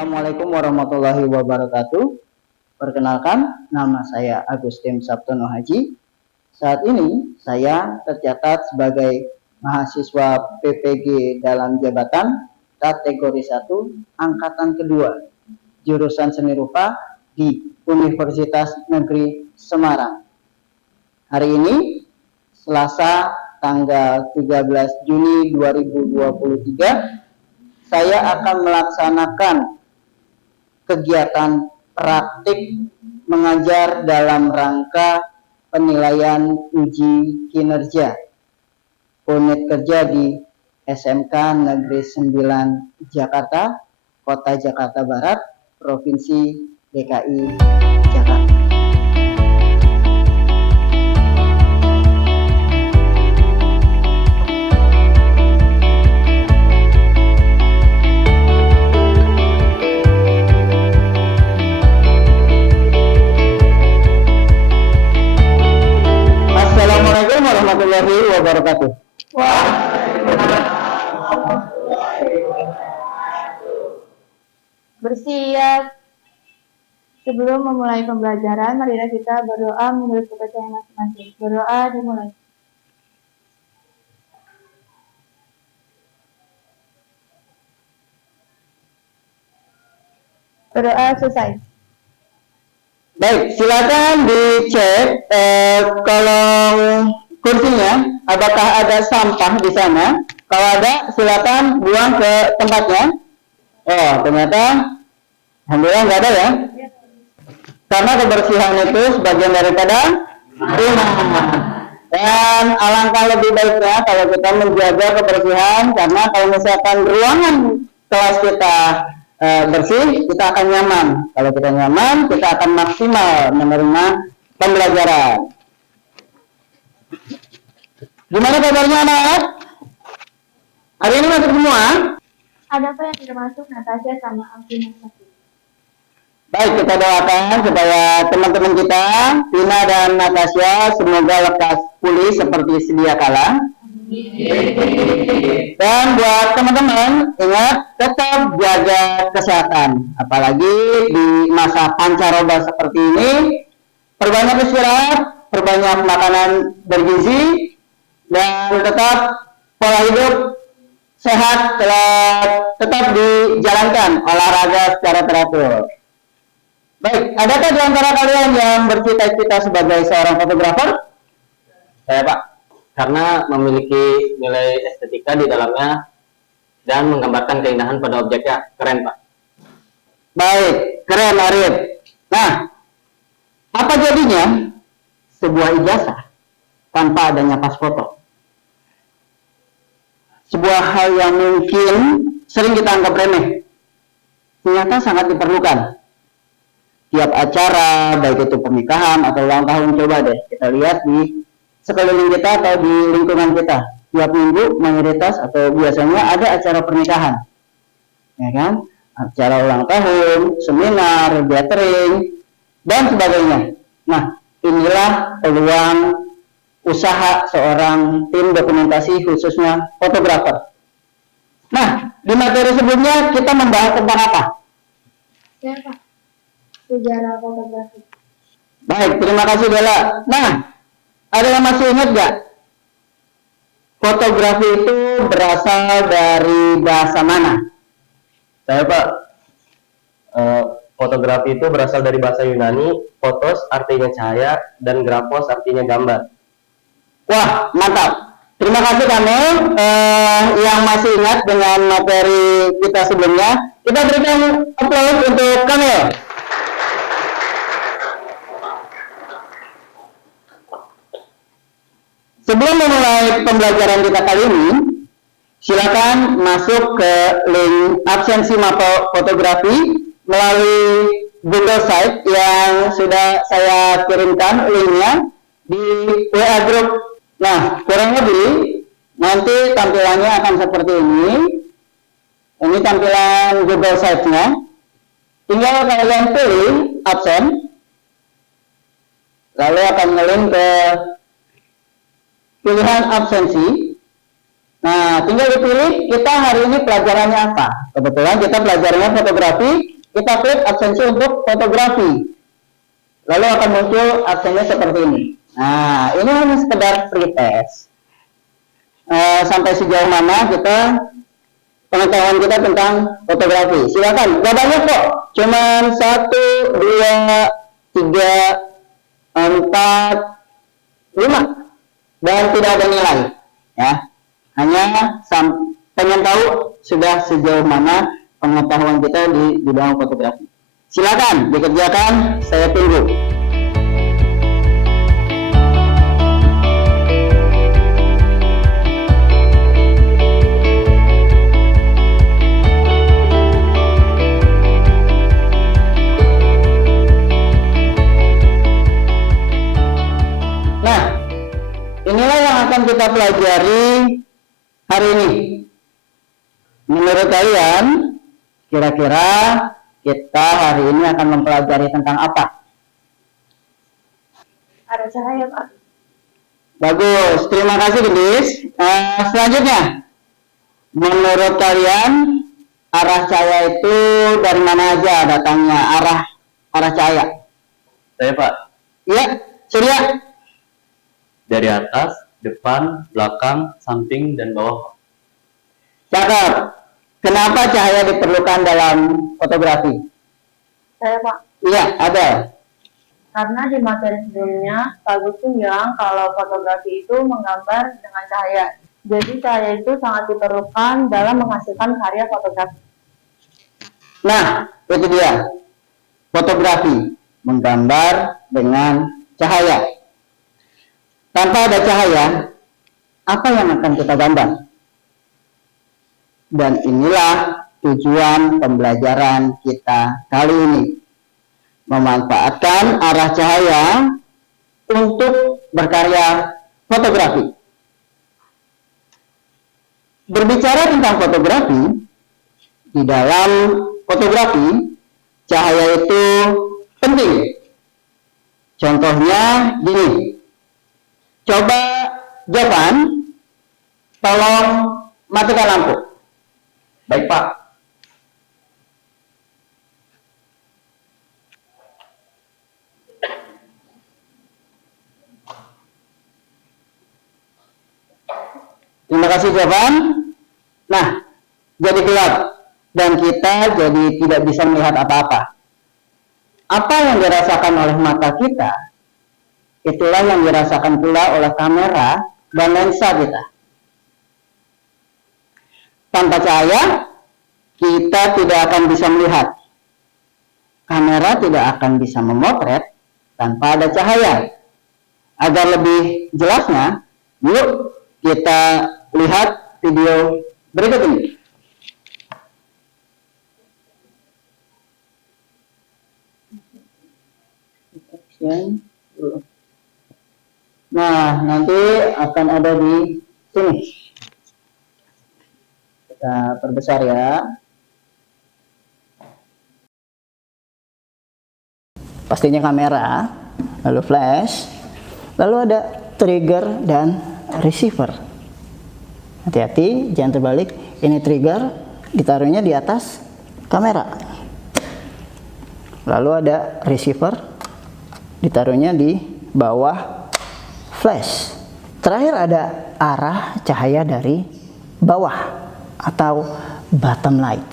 Assalamualaikum warahmatullahi wabarakatuh. Perkenalkan, nama saya Agustin Sabtono Haji. Saat ini saya tercatat sebagai mahasiswa PPG dalam jabatan kategori 1 angkatan kedua jurusan seni rupa di Universitas Negeri Semarang. Hari ini Selasa tanggal 13 Juni 2023 saya akan melaksanakan kegiatan praktik mengajar dalam rangka penilaian uji kinerja unit kerja di SMK Negeri 9 Jakarta, Kota Jakarta Barat, Provinsi DKI Jakarta. Assalamualaikum warahmatullahi wabarakatuh. Bersiap. Sebelum memulai pembelajaran, marilah kita berdoa menurut kepercayaan masing-masing. Berdoa dimulai. Berdoa selesai. Baik, silakan dicek kolong kursinya, apakah ada sampah di sana. Kalau ada, silakan buang ke tempatnya. Oh, ternyata alhamdulillah nggak ada ya. Karena kebersihan itu sebagian daripada iman. Dan alangkah lebih baiknya kalau kita menjaga kebersihan, karena kalau misalkan ruangan kelas kita bersih, kita akan nyaman. Kalau kita nyaman, kita akan maksimal menerima pembelajaran. Gimana kabarnya anak-anak? Hari ini masuk semua? Ada apa yang tidak masuk? Natasha sama Alvin masuk. Baik, kita doakan supaya teman-teman kita, Tina dan Natasha, semoga lekas pulih seperti sedia kala. Dan buat teman-teman, ingat tetap jaga kesehatan. Apalagi di masa pancaroba seperti ini, perbanyak istirahat, perbanyak makanan bergizi, dan tetap pola hidup sehat tetap dijalankan, olahraga secara teratur. Baik, adakah di antara kalian yang bercita-cita sebagai seorang fotografer? Saya, Pak, karena memiliki nilai estetika di dalamnya dan menggambarkan keindahan pada objeknya. Keren, Pak. Baik, keren Arif. Nah, apa jadinya sebuah ijazah tanpa adanya pas foto? Sebuah hal yang mungkin sering kita anggap remeh, ternyata sangat diperlukan. Tiap acara, baik itu pernikahan atau ulang tahun, coba deh kita lihat di sekeliling kita atau di lingkungan kita. Tiap minggu mayoritas atau biasanya ada acara pernikahan, ya kan? Acara ulang tahun, seminar, gathering, dan sebagainya. Nah, inilah peluang usaha seorang tim dokumentasi khususnya fotografer. Nah, di materi sebelumnya kita membahas tentang apa? Ya, Pak. Sejarah fotografi. Baik, terima kasih Bella. Nah, ada yang masih ingat nggak? Fotografi itu berasal dari bahasa mana? Saya, Pak, fotografi itu berasal dari bahasa Yunani. Fotos artinya cahaya dan grafos artinya gambar. Wah, mantap. Terima kasih kamu yang masih ingat dengan materi kita sebelumnya. Kita berikan aplaus untuk Kamil. Sebelum memulai pembelajaran kita kali ini, silakan masuk ke link absensi mapel fotografi melalui Google Site yang sudah saya kirimkan linknya di WA Group. Nah, kurang lebih nanti tampilannya akan seperti ini. Ini tampilan Google Site-nya. Tinggal kalian pilih absen, lalu akan ngelink ke pilihan absensi. Nah, tinggal dipilih kita hari ini pelajarannya apa. Kebetulan kita pelajarannya fotografi, kita klik absensi untuk fotografi. Lalu akan muncul absennya seperti ini. Nah, ini hanya sekedar pretest. Sampai sejauh mana kita pengetahuan kita tentang fotografi. Silakan, gak banyak kok. Cuman 1, 2, 3, 4, 5. Dan tidak ada nilai. Ya. Hanya pengen tahu sudah sejauh mana pengetahuan kita di bidang fotografi. Silakan dikerjakan, saya tunggu. Nah, inilah yang akan kita pelajari hari ini. Menurut kalian, kira-kira kita hari ini akan mempelajari tentang apa? Arah cahaya, Pak. Bagus, terima kasih Gendis. Selanjutnya, menurut kalian arah cahaya itu dari mana aja datangnya arah cahaya? Saya Pak, Iya, Surya. dari atas, depan, belakang, samping, dan bawah. Cakep. Kenapa cahaya diperlukan dalam fotografi? Saya, Pak. Iya, ada. Karena di materi sebelumnya, Pak Gustin bilang kalau fotografi itu menggambar dengan cahaya. Jadi cahaya itu sangat diperlukan dalam menghasilkan karya fotografi. Nah, itu dia. Fotografi menggambar dengan cahaya. Tanpa ada cahaya, apa yang akan kita gambar? Dan inilah tujuan pembelajaran kita kali ini. Memanfaatkan arah cahaya untuk berkarya fotografi. Berbicara tentang fotografi, di dalam fotografi, cahaya itu penting. Contohnya gini. Coba Jovan, tolong matikan lampu. Baik Pak. Terima kasih Jovan. Nah, jadi gelap dan kita jadi tidak bisa melihat apa-apa. Apa yang dirasakan oleh mata kita, itulah yang dirasakan pula oleh kamera dan lensa kita. Tanpa cahaya, kita tidak akan bisa melihat. Kamera tidak akan bisa memotret tanpa ada cahaya. Agar lebih jelasnya, yuk kita lihat video berikut ini. Nah, nanti akan ada di sini. Kita perbesar ya. Pastinya kamera, lalu flash, lalu ada trigger dan receiver. Hati-hati, jangan terbalik. Ini trigger, ditaruhnya di atas kamera. Lalu ada receiver, ditaruhnya di bawah flash. Terakhir ada arah cahaya dari bawah atau bottom light.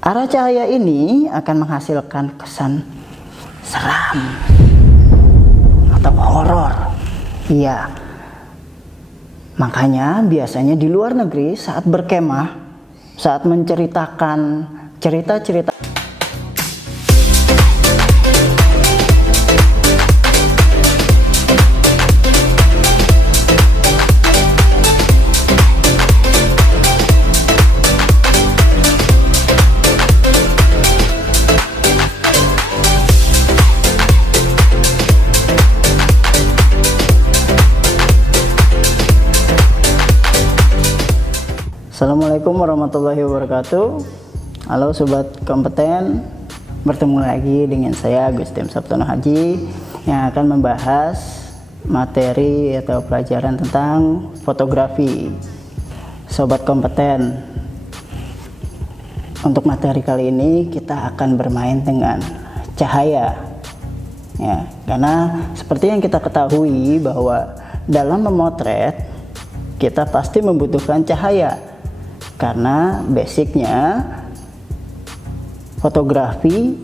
Arah cahaya ini akan menghasilkan kesan seram atau horor. Iya. Makanya biasanya di luar negeri saat berkemah, saat menceritakan cerita-cerita Assalamualaikum warahmatullahi wabarakatuh. Halo sobat kompeten, bertemu lagi dengan saya Gustim Sabtono Haji yang akan membahas materi atau pelajaran tentang fotografi. Sobat kompeten, untuk materi kali ini kita akan bermain dengan cahaya. Ya, karena seperti yang kita ketahui bahwa dalam memotret kita pasti membutuhkan cahaya. Karena basicnya fotografi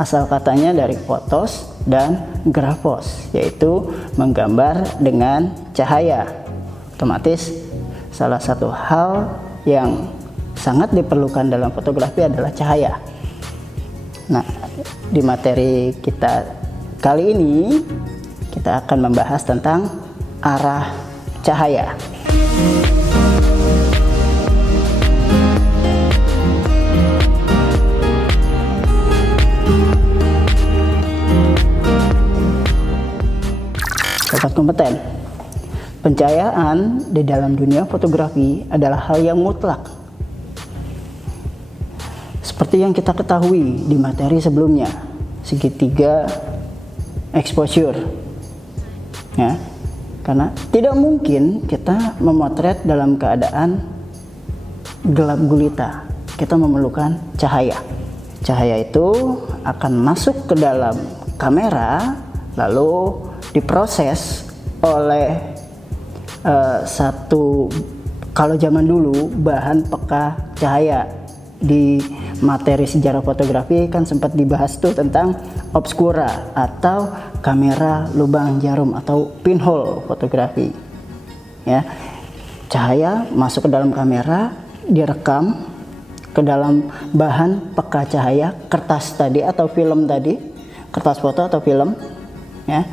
asal katanya dari fotos dan grafos, yaitu menggambar dengan cahaya. Otomatis salah satu hal yang sangat diperlukan dalam fotografi adalah cahaya. Nah, di materi kita kali ini kita akan membahas tentang arah cahaya. Sobat kompeten, pencahayaan di dalam dunia fotografi adalah hal yang mutlak. Seperti yang kita ketahui di materi sebelumnya, segitiga exposure. Ya, karena tidak mungkin kita memotret dalam keadaan gelap gulita. Kita memerlukan cahaya. Cahaya itu akan masuk ke dalam kamera, lalu diproses oleh kalau zaman dulu bahan peka cahaya. Di materi sejarah fotografi kan sempat dibahas tuh tentang obscura atau kamera lubang jarum atau pinhole fotografi. Ya, cahaya masuk ke dalam kamera, direkam ke dalam bahan peka cahaya, kertas tadi atau film tadi, kertas foto atau film, ya.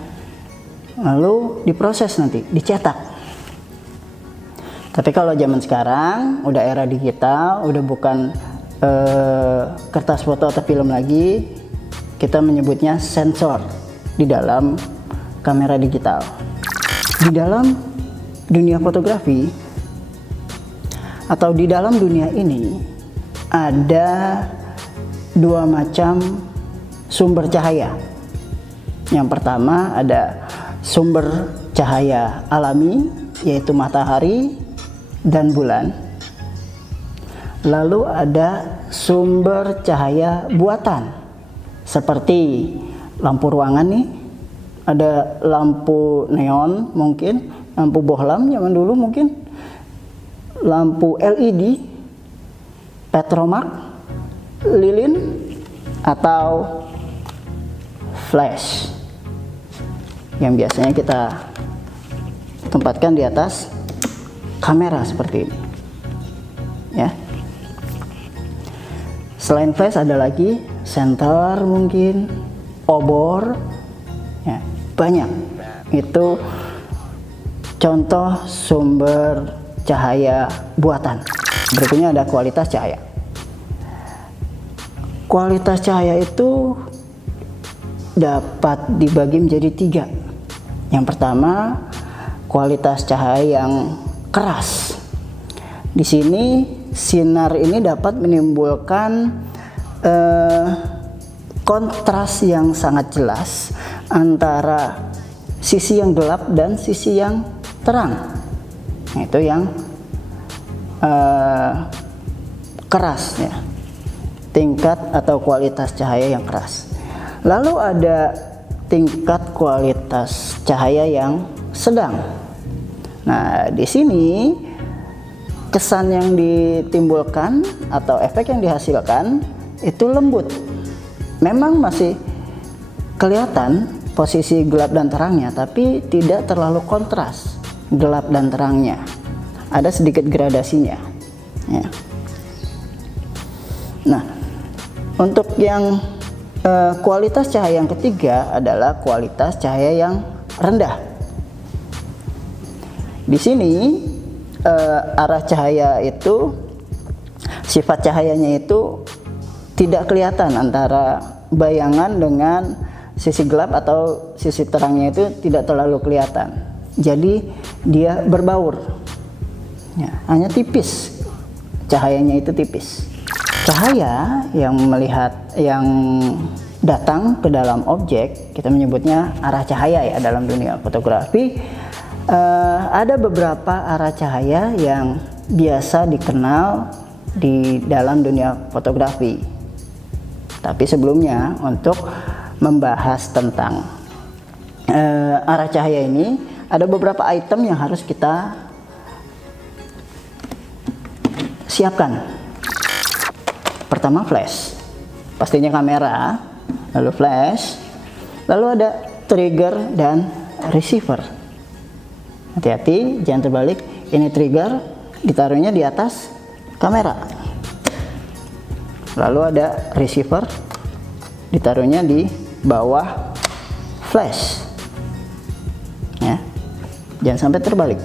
Lalu diproses nanti, dicetak. Tapi kalau zaman sekarang udah era digital, udah bukan kertas foto atau film lagi, kita menyebutnya sensor di dalam kamera digital. Di dalam dunia fotografi atau di dalam dunia ini ada dua macam sumber cahaya. Yang pertama ada sumber cahaya alami, yaitu matahari dan bulan. Lalu ada sumber cahaya buatan seperti lampu ruangan nih, ada lampu neon mungkin, lampu bohlam zaman dulu mungkin, lampu LED, petromak, lilin, atau flash yang biasanya kita tempatkan di atas kamera seperti ini, ya. Selain flash ada lagi senter mungkin, obor, ya, banyak. Itu contoh sumber cahaya buatan. Berikutnya ada kualitas cahaya. Kualitas cahaya itu dapat dibagi menjadi 3. Yang pertama, kualitas cahaya yang keras. Di sini sinar ini dapat menimbulkan kontras yang sangat jelas antara sisi yang gelap dan sisi yang terang. Nah, itu yang keras, ya. Tingkat atau kualitas cahaya yang keras. Lalu ada tingkat kualitas cahaya yang sedang. Nah, di sini kesan yang ditimbulkan atau efek yang dihasilkan itu lembut. Memang masih kelihatan posisi gelap dan terangnya, tapi tidak terlalu kontras gelap dan terangnya. Ada sedikit gradasinya, ya. Nah, untuk yang kualitas cahaya yang ketiga adalah kualitas cahaya yang rendah. Di sini arah cahaya itu, sifat cahayanya itu tidak kelihatan antara bayangan dengan sisi gelap atau sisi terangnya, itu tidak terlalu kelihatan. Jadi dia berbaur, ya, hanya tipis, cahayanya itu tipis. Cahaya yang datang ke dalam objek, kita menyebutnya arah cahaya, ya, dalam dunia fotografi. Ada beberapa arah cahaya yang biasa dikenal di dalam dunia fotografi. Tapi sebelumnya, untuk membahas tentang arah cahaya ini, ada beberapa item yang harus kita siapkan. Pertama, flash, pastinya kamera, lalu flash, lalu ada trigger dan receiver. Hati-hati, jangan terbalik. Ini trigger, ditaruhnya di atas kamera. Lalu ada receiver, ditaruhnya di bawah flash. Ya, jangan sampai terbalik.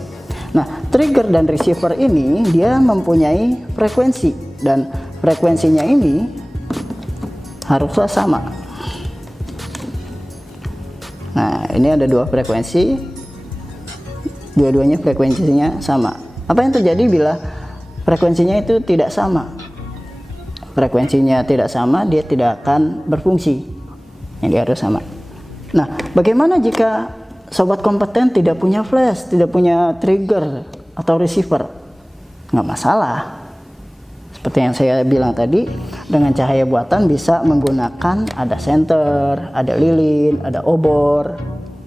Nah, trigger dan receiver ini dia mempunyai frekuensi, dan frekuensinya ini haruslah sama. Nah, ini ada dua frekuensi, dua-duanya frekuensinya sama. Apa yang terjadi bila frekuensinya itu tidak sama? Frekuensinya tidak sama, dia tidak akan berfungsi. Yang dia harus sama. Nah, bagaimana jika sobat kompeten tidak punya flash, tidak punya trigger atau receiver? Nggak masalah. Seperti yang saya bilang tadi, dengan cahaya buatan bisa menggunakan ada senter, ada lilin, ada obor,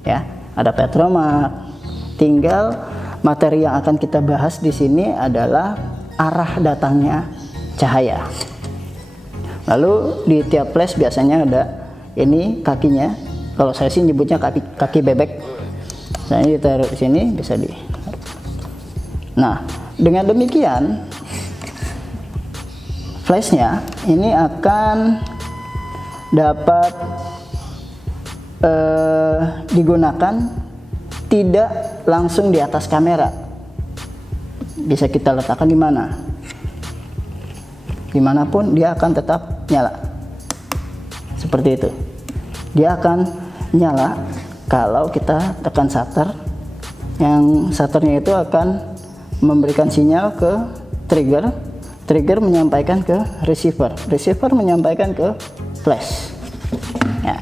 ya, ada petromak. Tinggal materi yang akan kita bahas di sini adalah arah datangnya cahaya. Lalu di tiap flash biasanya ada ini kakinya. Kalau saya sih nyebutnya kaki bebek. Saya ditaruh di sini, bisa di. Nah, dengan demikian flashnya ini akan dapat digunakan tidak langsung di atas kamera. Bisa kita letakkan di mana? Dimanapun dia akan tetap nyala. Seperti itu. Dia akan nyala kalau kita tekan shutter, yang shutternya itu akan memberikan sinyal ke trigger, trigger menyampaikan ke receiver, receiver menyampaikan ke flash. Ya.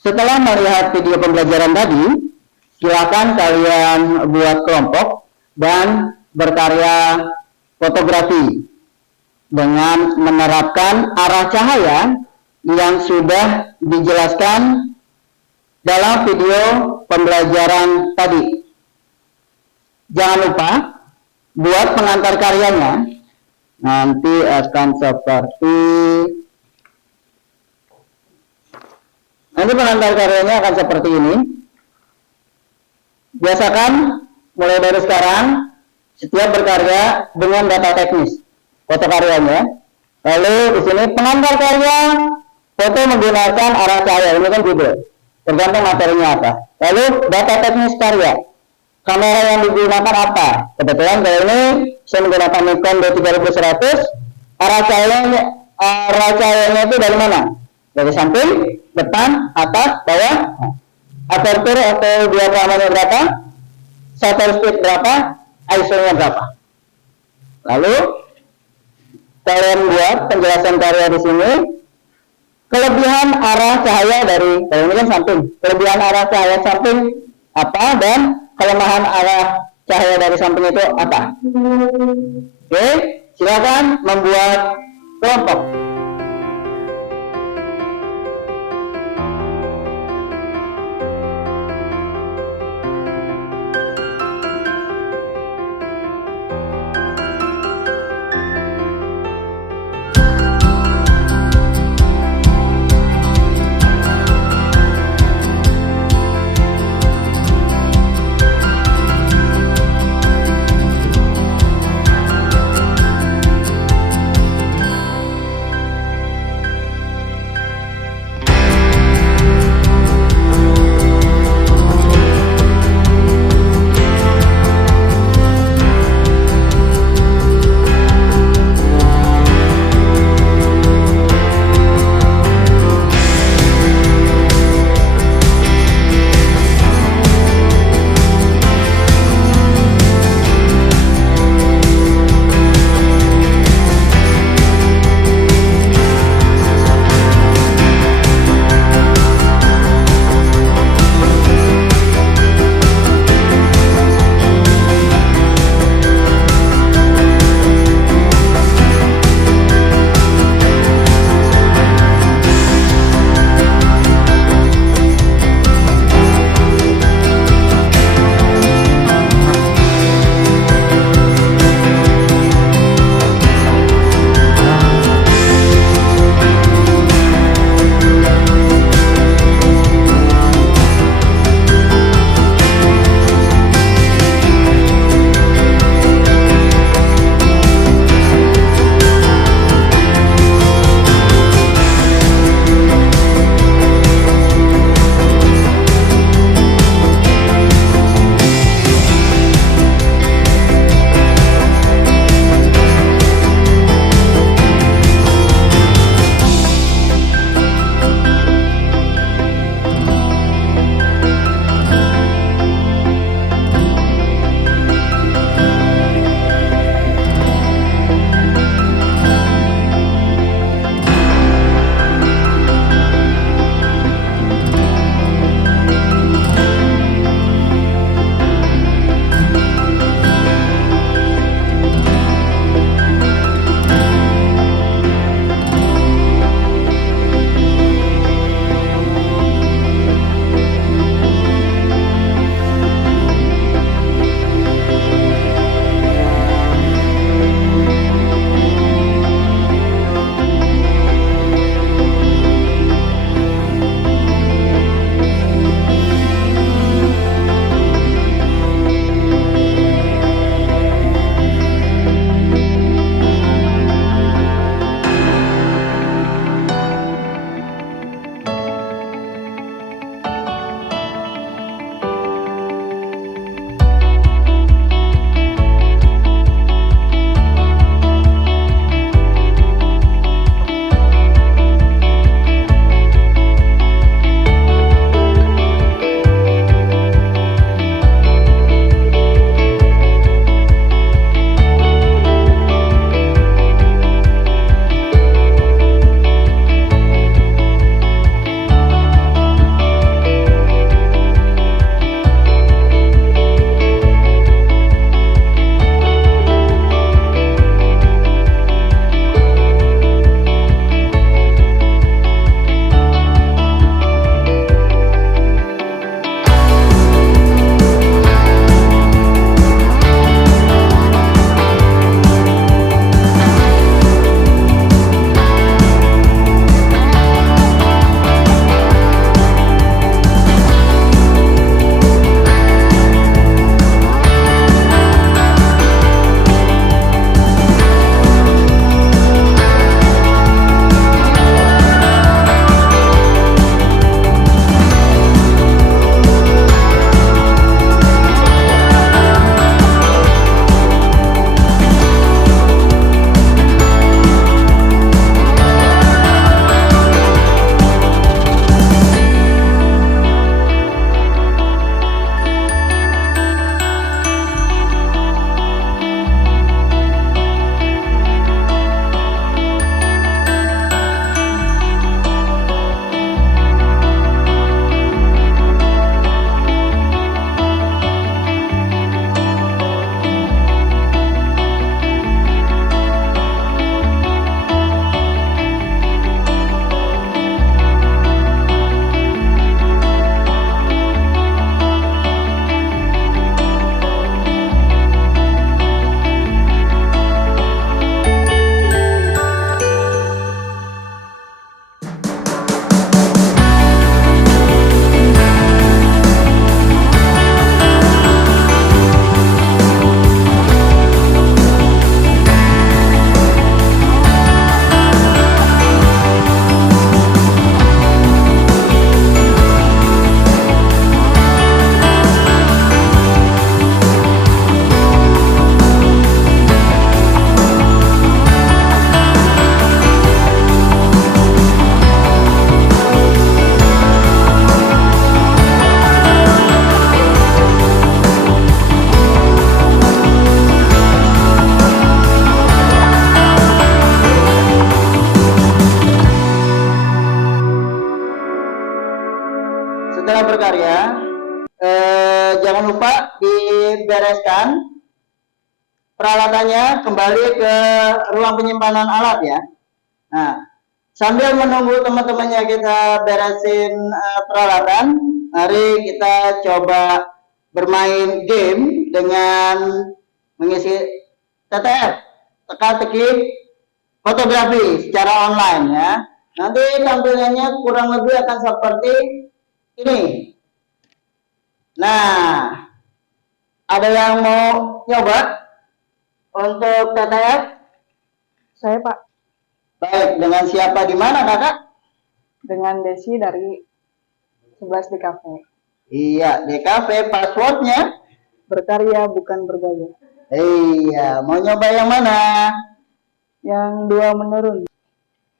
Setelah melihat video pembelajaran tadi, silakan kalian buat kelompok dan berkarya fotografi dengan menerapkan arah cahaya yang sudah dijelaskan dalam video pembelajaran tadi. Jangan lupa buat pengantar karyanya, nanti akan seperti ini. Biasakan mulai dari sekarang setiap berkarya dengan data teknis foto karyanya. Lalu di sini pengantar karya foto menggunakan arah cahaya, ini kan judul, tergantung materinya apa. Lalu data teknis karya, kamera yang digunakan apa. Kebetulan kali ini saya menggunakan Nikon D3100. Arah cahayanya itu dari mana? Dari samping, depan, atas, bawah. Aperture atau diafragmanya berapa, shutter speed berapa, ISO-nya berapa. Lalu kalian buat penjelasan karya di sini. Kelebihan arah cahaya dari, kalau ini kan samping, kelebihan arah cahaya samping apa, dan kelemahan arah cahaya dari samping itu apa. Oke, silakan membuat kelompok. berkarya, jangan lupa dibereskan peralatannya, kembali ke ruang penyimpanan alat ya. Nah, sambil menunggu teman-temannya kita beresin peralatan, mari kita coba bermain game dengan mengisi TTF, teka-teki fotografi secara online ya. Nanti tampilannya kurang lebih akan seperti ini. Nah, ada yang mau nyoba untuk TTF? Saya Pak, Baik, dengan siapa di mana kakak? dengan Desi dari 11 di kafe. Iya, di kafe. Passwordnya? Berkarya bukan bergaya. Iya, mau nyoba yang mana? Yang 2 menurun.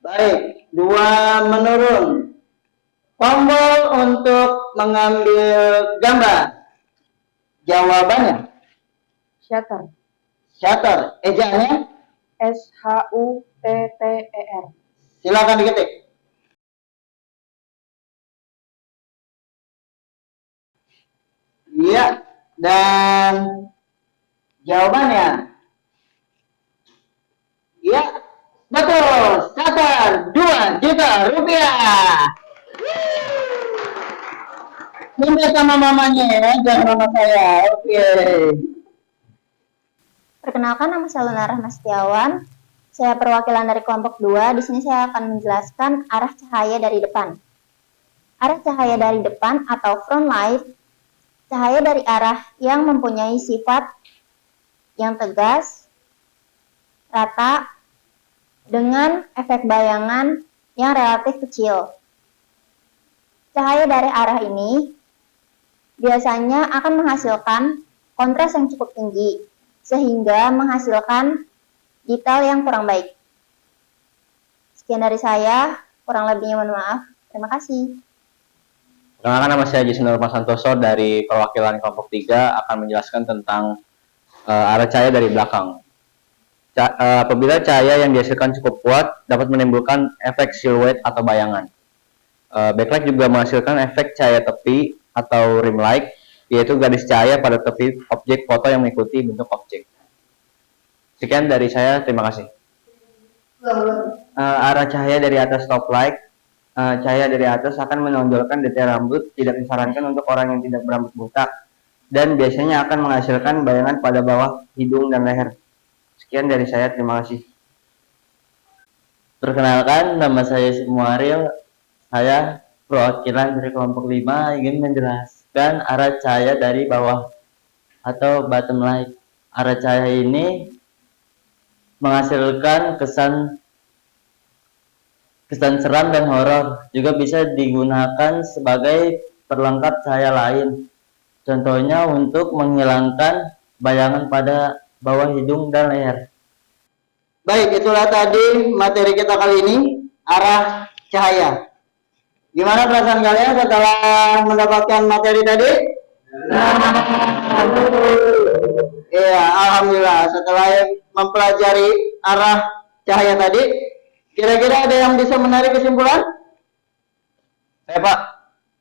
Baik, 2 menurun. Tombol untuk mengambil gambar. Jawabannya? Shutter. Shutter. Ejaannya? SHUTTER. Silakan diketik. Iya, dan jawabannya? Iya, betul. Shutter 2 juta rupiah. Minta sama mamanya ya, jangan sama saya. Oke. Perkenalkan, nama saya Luna Rahma Setiawan. Saya perwakilan dari kelompok 2. Di sini saya akan menjelaskan arah cahaya dari depan. Arah cahaya dari depan atau front light, cahaya dari arah yang mempunyai sifat yang tegas, rata, dengan efek bayangan yang relatif kecil. Cahaya dari arah ini biasanya akan menghasilkan kontras yang cukup tinggi, sehingga menghasilkan detail yang kurang baik. Sekian dari saya, kurang lebihnya mohon maaf. Terima kasih. Perkenalkan, nama saya Jason Nurman Santoso dari perwakilan kelompok 3 akan menjelaskan tentang arah cahaya dari belakang. Apabila cahaya yang dihasilkan cukup kuat dapat menimbulkan efek siluet atau bayangan. Backlight juga menghasilkan efek cahaya tepi atau rim light, yaitu garis cahaya pada tepi objek foto yang mengikuti bentuk objek. Sekian dari saya, terima kasih. Arah cahaya dari atas top light, cahaya dari atas akan menonjolkan detail rambut, tidak disarankan untuk orang yang tidak berambut botak, dan biasanya akan menghasilkan bayangan pada bawah hidung dan leher. Sekian dari saya, terima kasih. Perkenalkan, nama saya Muaril. Saya perwakilan dari kelompok 5 ingin menjelaskan arah cahaya dari bawah atau bottom light. Arah cahaya ini menghasilkan kesan seram dan horor. Juga bisa digunakan sebagai perlengkap cahaya lain. Contohnya untuk menghilangkan bayangan pada bawah hidung dan leher. Baik, itulah tadi materi kita kali ini, arah cahaya. Gimana perasaan kalian setelah mendapatkan materi tadi? Iya, alhamdulillah. Setelah mempelajari arah cahaya tadi, kira-kira ada yang bisa menarik kesimpulan? Saya Pak,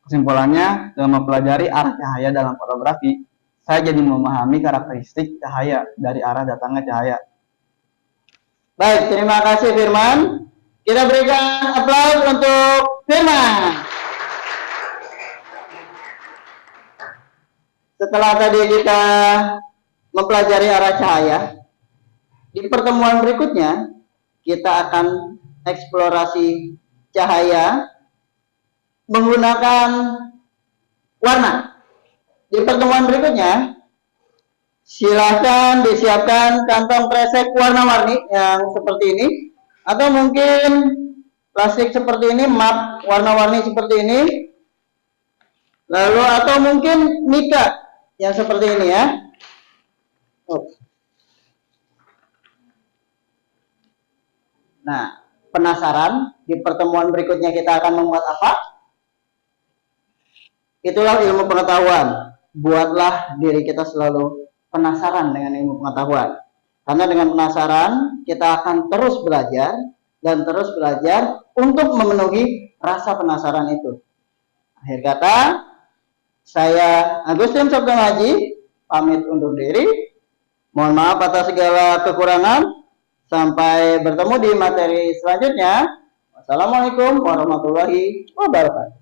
kesimpulannya dengan mempelajari arah cahaya dalam fotografi, saya jadi memahami karakteristik cahaya dari arah datangnya cahaya. Baik, terima kasih Firman. Kita berikan aplaus untuk Firman. Setelah tadi kita mempelajari arah cahaya, di pertemuan berikutnya kita akan eksplorasi cahaya menggunakan warna. Di pertemuan berikutnya, silahkan disiapkan kantong kresek warna-warni yang seperti ini, atau mungkin plastik seperti ini, map warna-warni seperti ini, lalu atau mungkin mika yang seperti ini ya. Nah, penasaran di pertemuan berikutnya kita akan membuat apa? Itulah ilmu pengetahuan. Buatlah diri kita selalu penasaran dengan ilmu pengetahuan. Karena dengan penasaran, kita akan terus belajar dan terus belajar untuk memenuhi rasa penasaran itu. Akhir kata, Saya Agustin Sabdamaji pamit undur diri. Mohon maaf atas segala kekurangan. Sampai bertemu di materi selanjutnya. Wassalamualaikum warahmatullahi wabarakatuh.